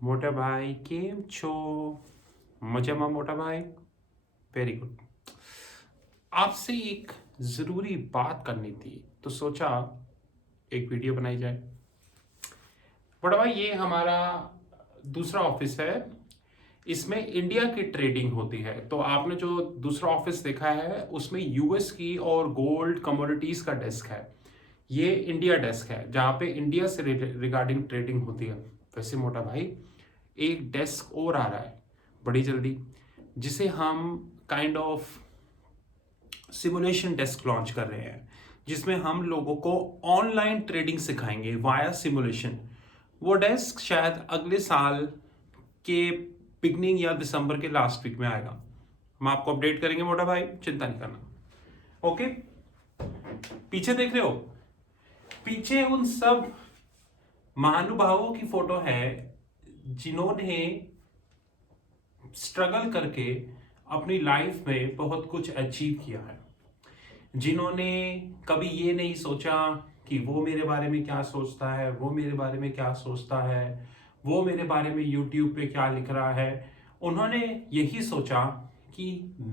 મોટા ભાઈ કેમ છો? મજામાં મોટા भाई? Very good. आपसे एक ज़रूरी बात करनी थी, तो सोचा एक वीडियो बनाई जाए। बड़ा भाई, ये हमारा दूसरा ऑफिस है। इसमें इंडिया की ट्रेडिंग होती है। तो आपने जो दूसरा ऑफिस देखा है उसमें यूएस की और गोल्ड कमोडिटीज़ का डेस्क है। ये इंडिया डेस्क है जहाँ पे इंडिया से रिगार्डिंग ट्रेडिंग होती है। वैसे मोटा भाई, एक डेस्क और आ रहा है बड़ी जल्दी, जिसे हम kind of simulation desk launch कर रहे हैं, जिसमें हम लोगों को ऑनलाइन ट्रेडिंग सिखाएंगे वाया सिमुलेशन। वो डेस्क शायद अगले साल के बिगनिंग या दिसंबर के लास्ट वीक में आएगा। हम आपको अपडेट करेंगे मोटा भाई, चिंता नहीं करना। ओके, पीछे देख रहे हो? पीछे उन सब महानुभावों की फोटो है जिन्होंने स्ट्रगल करके अपनी लाइफ में बहुत कुछ अचीव किया है, जिन्होंने कभी ये नहीं सोचा कि वो मेरे बारे में क्या सोचता है, वो मेरे बारे में क्या सोचता है, वो मेरे बारे में यूट्यूब पे क्या लिख रहा है। उन्होंने यही सोचा कि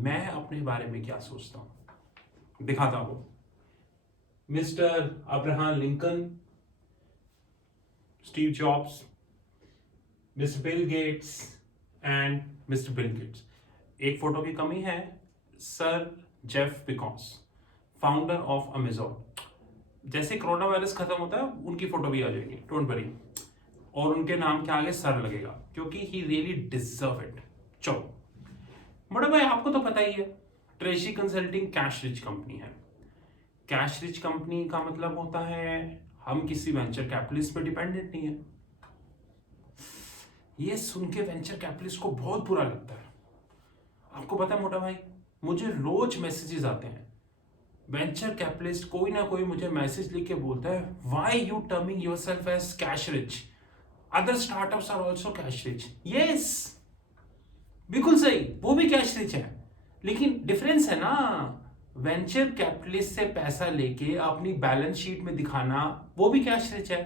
मैं अपने बारे में क्या सोचता हूं। दिखाता हूं। Mister Abraham Lincoln, Steve jobs, mister Bill gets and mister Bill gets. एक फोटो की कमी है, sir Jeff because, founder of Amazon. जैसे कोरोना वायरस खत्म होता है उनकी फोटो भी आ जाएगी, डोंट वरी। और उनके नाम के आगे सर लगेगा क्योंकि ही रियली डिजर्व इट। चलो बड़ा भाई, आपको तो पता ही है, treasury consulting cash rich company है। कैश रिच कंपनी का मतलब होता है हम किसी वेंचर कैपिटलिस्ट पे डिपेंडेंट नहीं है। ये सुन के वेंचर कैपिटलिस्ट को बहुत बुरा लगता है। आपको पता है मोटा भाई, मुझे रोज मैसेजेस आते हैं। वेंचर कैपिटलिस्ट कोई ना कोई मुझे मैसेज लिख के बोलता है, why you terming yourself as cash rich, other startups are also cash rich. Yes, बिल्कुल सही, वो भी कैश रिच है, लेकिन डिफरेंस है ना, वेंचर कैपिटलिस्ट से पैसा लेके अपनी बैलेंस शीट में दिखाना वो भी कैश रिच है।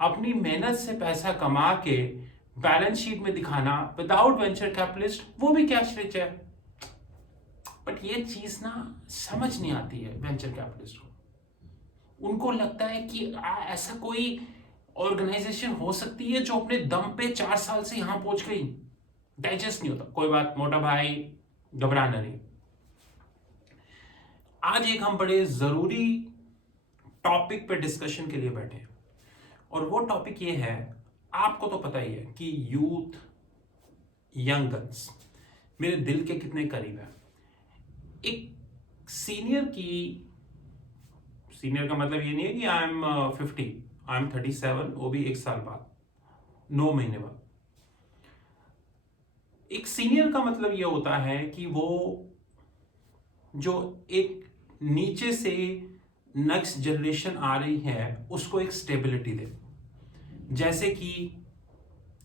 अपनी मेहनत से पैसा कमा के बैलेंस शीट में दिखाना विदाउट वेंचर कैपिटलिस्ट वो भी कैश रिच है। बट ये चीज ना समझ नहीं आती है वेंचर कैपिटलिस्ट को। उनको लगता है कि ऐसा कोई ऑर्गेनाइजेशन हो सकती है जो अपने दम पे 4 साल से यहां पहुंच गई। डाइजेस्ट नहीं होता। कोई बात मोटा भाई, घबराना नहीं। आज एक हम बड़े जरूरी टॉपिक पे डिस्कशन के लिए बैठे हैं, और वो टॉपिक ये है, आपको तो पता ही है कि यूथ, यंग गन्स मेरे दिल के कितने करीब है। एक सीनियर का मतलब ये नहीं है कि आई एम 50, आई एम 37, वो भी 1 साल बाद, 9 महीने बाद। एक सीनियर का मतलब ये होता है कि वो जो एक नीचे से नेक्स्ट जनरेशन आ रही है उसको एक स्टेबिलिटी दे, जैसे कि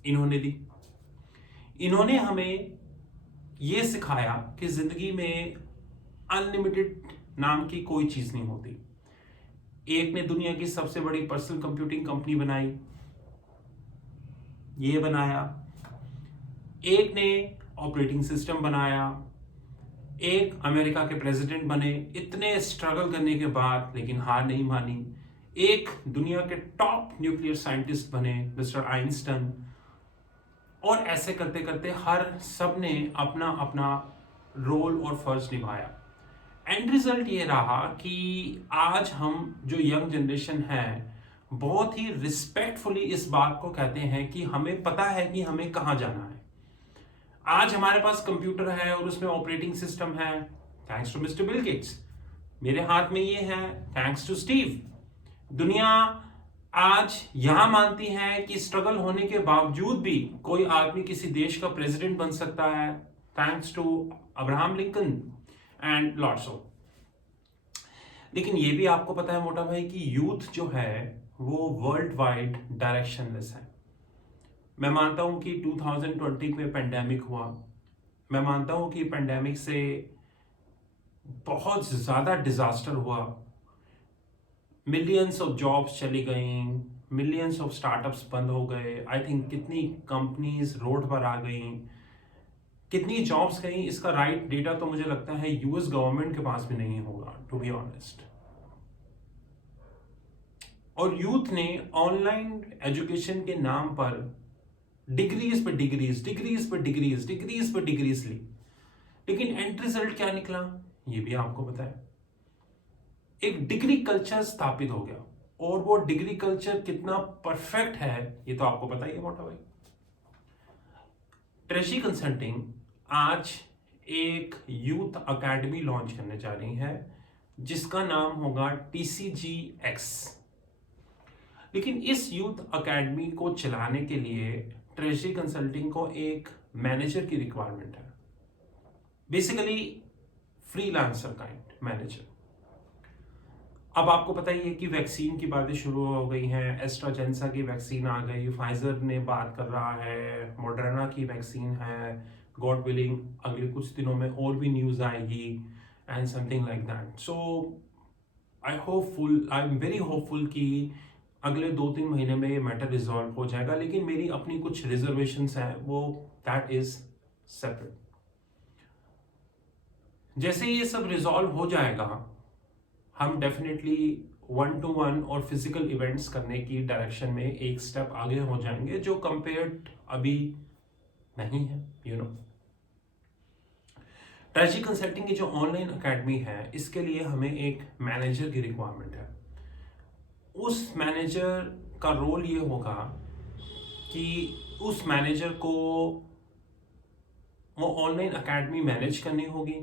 इन्होंने दी। इन्होंने हमें ये सिखाया कि जिंदगी में अनलिमिटेड नाम की कोई चीज नहीं होती। एक ने दुनिया की सबसे बड़ी पर्सनल कंप्यूटिंग कंपनी बनाई, ये बनाया। एक ने ऑपरेटिंग सिस्टम बनाया। एक अमेरिका के प्रेसिडेंट बने, इतने स्ट्रगल करने के बाद, लेकिन हार नहीं मानी। एक दुनिया के टॉप न्यूक्लियर साइंटिस्ट बने, मिस्टर आइंस्टाइन। और ऐसे करते करते हर सब ने अपना अपना रोल और फर्ज निभाया। एंड रिजल्ट ये रहा कि आज हम जो यंग जनरेशन है बहुत ही रिस्पेक्टफुली इस बात को कहते हैं कि हमें पता है कि हमें कहाँ जाना है। आज हमारे पास कंप्यूटर है और उसमें ऑपरेटिंग सिस्टम है, thanks to mister Bill Gates. मेरे हाथ में ये है, थैंक्स टू स्टीव। दुनिया आज यहां मानती है कि स्ट्रगल होने के बावजूद भी कोई आदमी किसी देश का प्रेसिडेंट बन सकता है, thanks to Abraham Lincoln and lots of. लेकिन ये भी आपको पता है मोटा भाई कि यूथ जो है वो वर्ल्ड वाइड डायरेक्शनलेस है। मैं मानता हूं कि 2020 में पेंडेमिक हुआ। मैं मानता हूं कि पेंडेमिक से बहुत ज्यादा डिजास्टर हुआ। मिलियंस ऑफ जॉब्स चली गई, मिलियंस ऑफ स्टार्टअप्स बंद हो गए, आई थिंक कितनी कंपनीज रोड पर आ गई, कितनी जॉब्स गई, इसका राइट डेटा तो मुझे लगता है यूएस गवर्नमेंट के पास भी नहीं होगा, टू बी ऑनेस्ट। और यूथ ने ऑनलाइन एजुकेशन के नाम पर डिग्रीज पे डिग्रीज, डिग्रीज पे डिग्रीज, डिग्रीज पे डिग्रीज ली, लेकिन एंड रिजल्ट क्या निकला ये भी आपको पता है। एक डिग्री कल्चर स्थापित हो गया, और वो डिग्री कल्चर कितना परफेक्ट है ये तो आपको पता ही है मोटा भाई। ट्रेशी कंसल्टिंग आज एक यूथ अकेडमी लॉन्च करने जा रही है जिसका नाम होगा TCGX। लेकिन इस यूथ अकेडमी को चलाने के लिए ट्रेशी कंसल्टिंग को एक मैनेजर की रिक्वायरमेंट है, बेसिकली फ्रीलांसर काइंड मैनेजर। अब आपको पता ही है कि वैक्सीन की बातें शुरू हो गई हैं, एस्ट्राजेनेका की वैक्सीन आ गई, फाइजर ने बात कर रहा है, मॉडर्ना की वैक्सीन है, गॉड विलिंग अगले कुछ दिनों में और भी न्यूज आएगी and something like that. So I am very hopeful कि अगले 2-3 महीने में ये मैटर रिजॉल्व हो जाएगा, लेकिन मेरी अपनी कुछ रिजर्वेशंस हैं, वो दैट इज सेपरेट। जैसे ये सब रिजॉल्व हो जाएगा हम डेफिनेटली 1-to-1 और फिजिकल इवेंट्स करने की डायरेक्शन में एक स्टेप आगे हो जाएंगे, जो कंपेयर्ड अभी नहीं है, यू नो। ट्रेशी कंसल्टिंग की जो ऑनलाइन एकेडमी है, इसके लिए हमें एक मैनेजर की रिक्वायरमेंट है। उस मैनेजर का रोल ये होगा कि उस मैनेजर को वो ऑनलाइन एकेडमी मैनेज करनी होगी,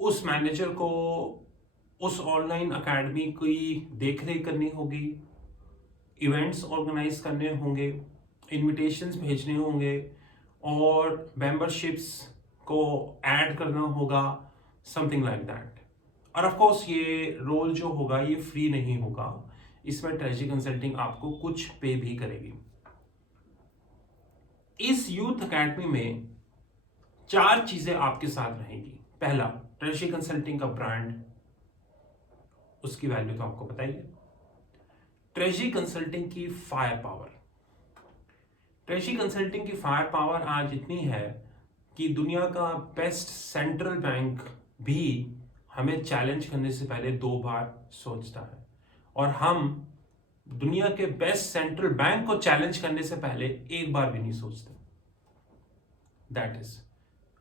उस मैनेजर को उस ऑनलाइन एकेडमी की देखरेख करनी होगी, इवेंट्स ऑर्गेनाइज करने होंगे, इनविटेशंस भेजने होंगे, और मेंबरशिप्स को ऐड करना होगा, समथिंग लाइक दैट। और ऑफ कोर्स ये रोल जो होगा ये फ्री नहीं होगा, इसमें ट्रेशी कंसल्टिंग आपको कुछ पे भी करेगी। इस यूथ एकेडमी में 4 चीजें आपके साथ रहेंगी। पहला, ट्रेशी कंसल्टिंग का ब्रांड, उसकी वैल्यू तो आपको पता ही है। ट्रेशी कंसल्टिंग की फायर पावर, ट्रेशी कंसल्टिंग की फायर पावर आज इतनी है कि दुनिया का बेस्ट सेंट्रल बैंक भी हमें चैलेंज करने से पहले 2 बार सोचता है, और हम दुनिया के बेस्ट सेंट्रल बैंक को चैलेंज करने से पहले 1 बार भी नहीं सोचते, दैट इज।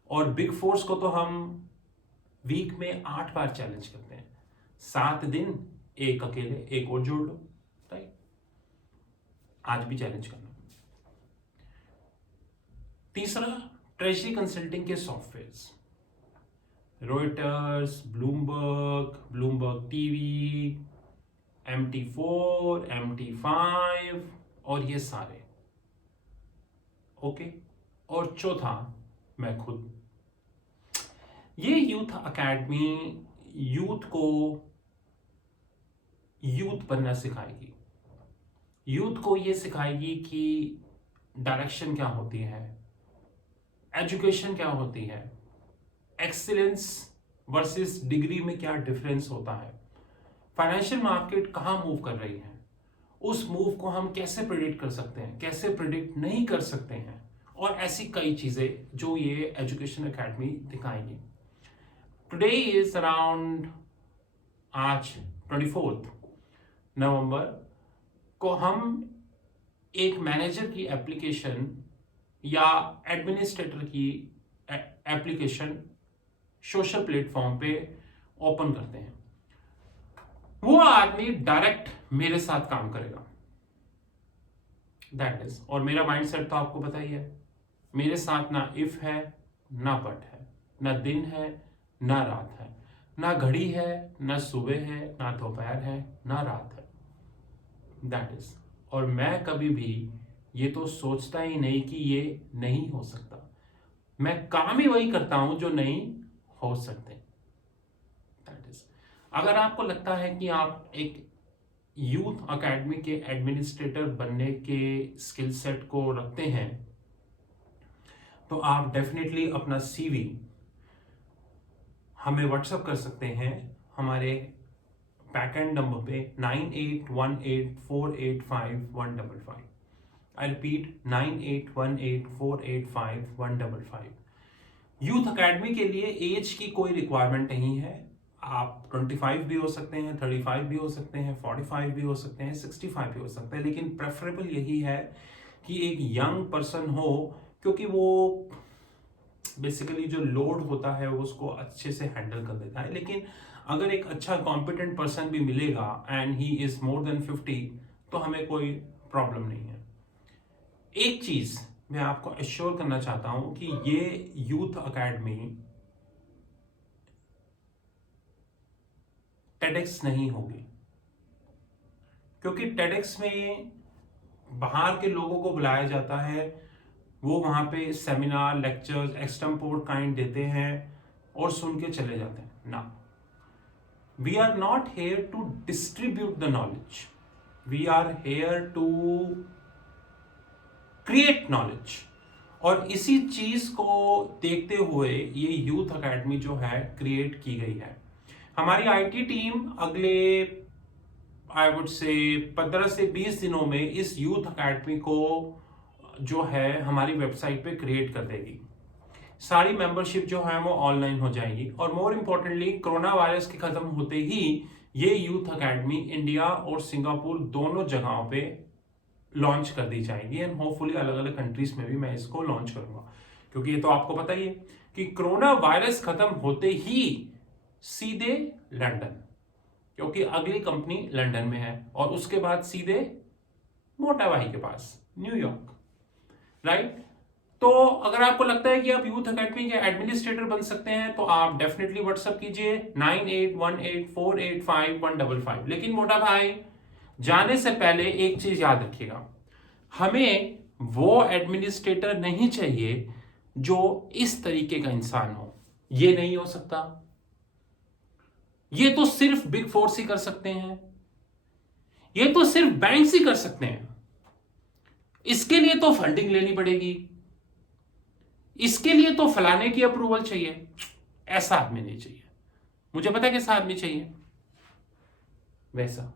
और बिग फोर्स को तो हम वीक में 8 बार चैलेंज करते हैं, 7 दिन, एक अकेले, एक और जोड़ लो, राइट। आज भी चैलेंज करना। तीसरा, ट्रेशी कंसल्टिंग के softwares, Reuters, Bloomberg TV, MT4, MT5 और ये सारे, ओके। और चौथा, मैं खुद। ये यूथ एकेडमी यूथ को यूथ बनना सिखाएगी, यूथ को ये सिखाएगी कि डायरेक्शन क्या होती है, एजुकेशन क्या होती है, एक्सीलेंस वर्सेस डिग्री में क्या डिफरेंस होता है, फाइनेंशियल मार्केट कहाँ मूव कर रही है, उस मूव को हम कैसे प्रिडिक्ट कर सकते हैं, कैसे प्रिडिक्ट नहीं कर सकते हैं, और ऐसी कई चीजें जो ये एजुकेशन एकेडमी दिखाएंगी। टुडे इज अराउंड, आज 24 नवंबर को हम एक मैनेजर की एप्लीकेशन या एडमिनिस्ट्रेटर की एप्लीकेशन सोशल प्लेटफॉर्म पे ओपन करते हैं। वो आदमी डायरेक्ट मेरे साथ काम करेगा, दैट इज। और मेरा माइंडसेट तो आपको पता ही है, मेरे साथ ना इफ है ना बट है, ना दिन है ना रात है, ना घड़ी है ना सुबह है, ना दोपहर है ना रात है, दैट इज। और मैं कभी भी ये तो सोचता ही नहीं कि ये नहीं हो सकता, मैं काम ही वही करता हूं जो नहीं हो सकते, दैट इज। अगर आपको लगता है कि आप एक यूथ एकेडमी के एडमिनिस्ट्रेटर बनने के स्किल सेट को रखते हैं, तो आप डेफिनेटली अपना CV हमें व्हाट्सएप कर सकते हैं हमारे बैकएंड नंबर पे 9818485155। I repeat 9818485155। यूथ अकेडमी के लिए एज की कोई रिक्वायरमेंट नहीं है। आप 25 भी हो सकते हैं, 35 भी हो सकते हैं, 45 भी हो सकते हैं, 65 भी हो सकते हैं, लेकिन प्रेफरेबल यही है कि एक यंग पर्सन हो, क्योंकि वो बेसिकली जो लोड होता है वो उसको अच्छे से हैंडल कर देता है। लेकिन अगर एक अच्छा कॉम्पिटेंट पर्सन भी मिलेगा and he is more than 50 तो हमें कोई प्रॉब्लम नहीं है। एक चीज मैं आपको एश्योर करना चाहता हूं कि ये यूथ अकेडमी टेडेक्स नहीं होगी, क्योंकि टेडेक्स में बाहर के लोगों को बुलाया जाता है, वो वहां पे सेमिनार लेक्चर्स एक्सटेम्पोर काइंड देते हैं और सुन के चले जाते हैं ना। We are not here to distribute the knowledge, we are here to create knowledge. और इसी चीज को देखते हुए ये यूथ अकेडमी जो है क्रिएट की गई है। हमारी आईटी टीम अगले आई वुड से 15 से 20 दिनों में इस यूथ अकेडमी को जो है हमारी वेबसाइट पे क्रिएट कर देगी। सारी मेंबरशिप जो है वो ऑनलाइन हो जाएगी, और मोर इंपॉर्टेंटली कोरोना वायरस के खत्म होते ही ये यूथ अकेडमी इंडिया और सिंगापुर दोनों जगहों पे लॉन्च कर दी जाएगी, एंड होपफुली अलग अलग कंट्रीज में भी मैं इसको लॉन्च करूंगा। क्योंकि ये तो आपको पता ही है कि कोरोना वायरस खत्म होते ही सीधे लंदन, क्योंकि अगली कंपनी लंदन में है, और उसके बाद सीधे मोटा भाई के पास न्यूयॉर्क, राइट। तो अगर आपको लगता है कि आप यूथ अकेडमी के एडमिनिस्ट्रेटर बन सकते हैं तो आप डेफिनेटली व्हाट्सएप कीजिए 9818485155। लेकिन मोटा भाई जाने से पहले एक चीज याद रखिएगा, हमें वो एडमिनिस्ट्रेटर नहीं चाहिए जो इस तरीके का इंसान हो। ये नहीं हो सकता, ये तो सिर्फ बिग फोर्स ही कर सकते हैं, ये तो सिर्फ बैंक्स ही कर सकते हैं। इसके लिए तो फंडिंग लेनी पड़ेगी, इसके लिए तो फलाने की अप्रूवल चाहिए। ऐसा आदमी नहीं चाहिए। मुझे पता है कैसा आदमी चाहिए, वैसा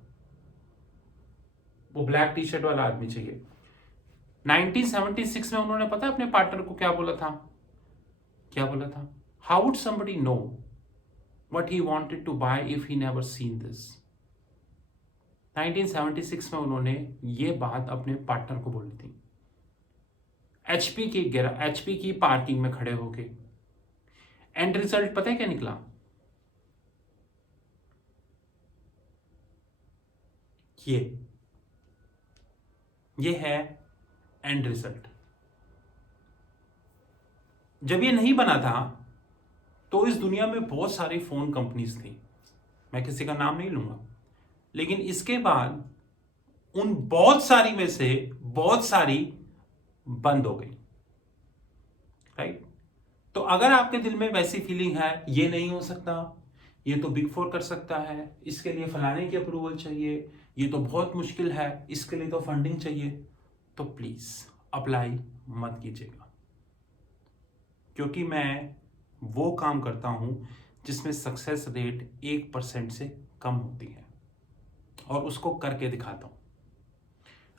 वो ब्लैक टी शर्ट वाला आदमी चाहिए। 1976 में उन्होंने पता है अपने पार्टनर को क्या बोला था, क्या बोला था? How would somebody know what he wanted to buy if he never seen this? 1976 में उन्होंने ये बात अपने पार्टनर को बोली थी, एचपी की पार्किंग में खड़े होके। एंड रिजल्ट पता है क्या निकला? ये है एंड रिजल्ट। जब ये नहीं बना था तो इस दुनिया में बहुत सारी फोन कंपनीज थी, मैं किसी का नाम नहीं लूंगा, लेकिन इसके बाद उन बहुत सारी में से बहुत सारी बंद हो गई, राइट। तो अगर आपके दिल में वैसी फीलिंग है ये नहीं हो सकता, ये तो बिग फोर कर सकता है, इसके लिए फलाने की अप्रूवल चाहिए, ये तो बहुत मुश्किल है, इसके लिए तो फंडिंग चाहिए, तो प्लीज अप्लाई मत कीजिएगा। क्योंकि मैं वो काम करता हूं जिसमें सक्सेस रेट 1% से कम होती है, और उसको करके दिखाता हूं।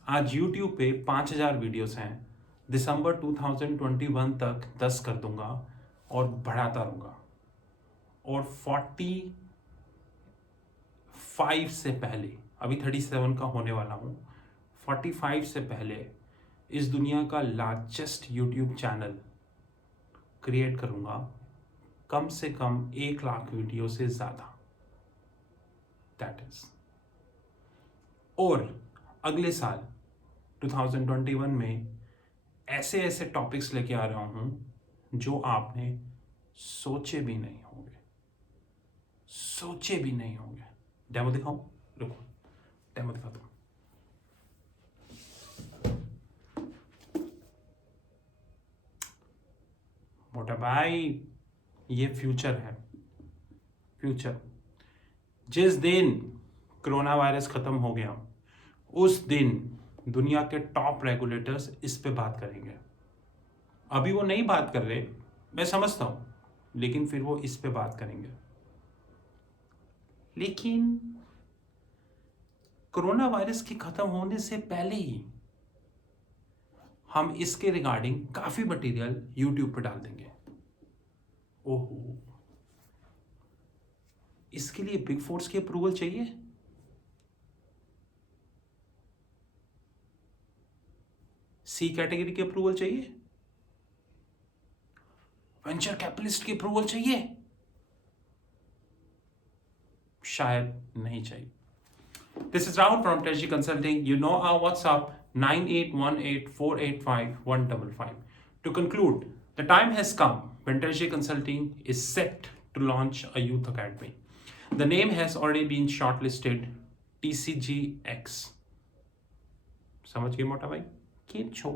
आज YouTube पे 5000 वीडियोस हैं, दिसंबर 2021 तक 10 कर दूंगा और बढ़ाता रहूंगा। और 45 से पहले, अभी 37 का होने वाला हूं, 45 से पहले इस दुनिया का लार्जेस्ट YouTube चैनल क्रिएट करूंगा, कम से कम 1 लाख वीडियो से ज्यादा, दैट इज। और अगले साल 2021 में ऐसे ऐसे टॉपिक्स लेके आ रहा हूं जो आपने सोचे भी नहीं होंगे, सोचे भी नहीं होंगे। डेमो दिखाऊं? रुको डेमो दिखा दो। मोटा भाई ये फ्यूचर है, फ्यूचर। जिस दिन कोरोना वायरस खत्म हो गया उस दिन दुनिया के टॉप रेगुलेटर्स इस पे बात करेंगे। अभी वो नहीं बात कर रहे, मैं समझता हूं, लेकिन फिर वो इस पे बात करेंगे। लेकिन कोरोना वायरस के खत्म होने से पहले ही हम इसके रिगार्डिंग काफी मटेरियल यूट्यूब पर डाल देंगे। ओहो, इसके लिए बिग फोर्स की अप्रूवल चाहिए? सी कैटेगरी की अप्रूवल चाहिए? वेंचर कैपिटलिस्ट की अप्रूवल चाहिए? शायद नहीं चाहिए। This is Rahul from Treasury Consulting. You know our WhatsApp 9818485155. To conclude, the time has come when Treasury Consulting is set to launch a youth academy. The name has already been shortlisted, TCGX. समझ गए मोटा भाई? Keep show.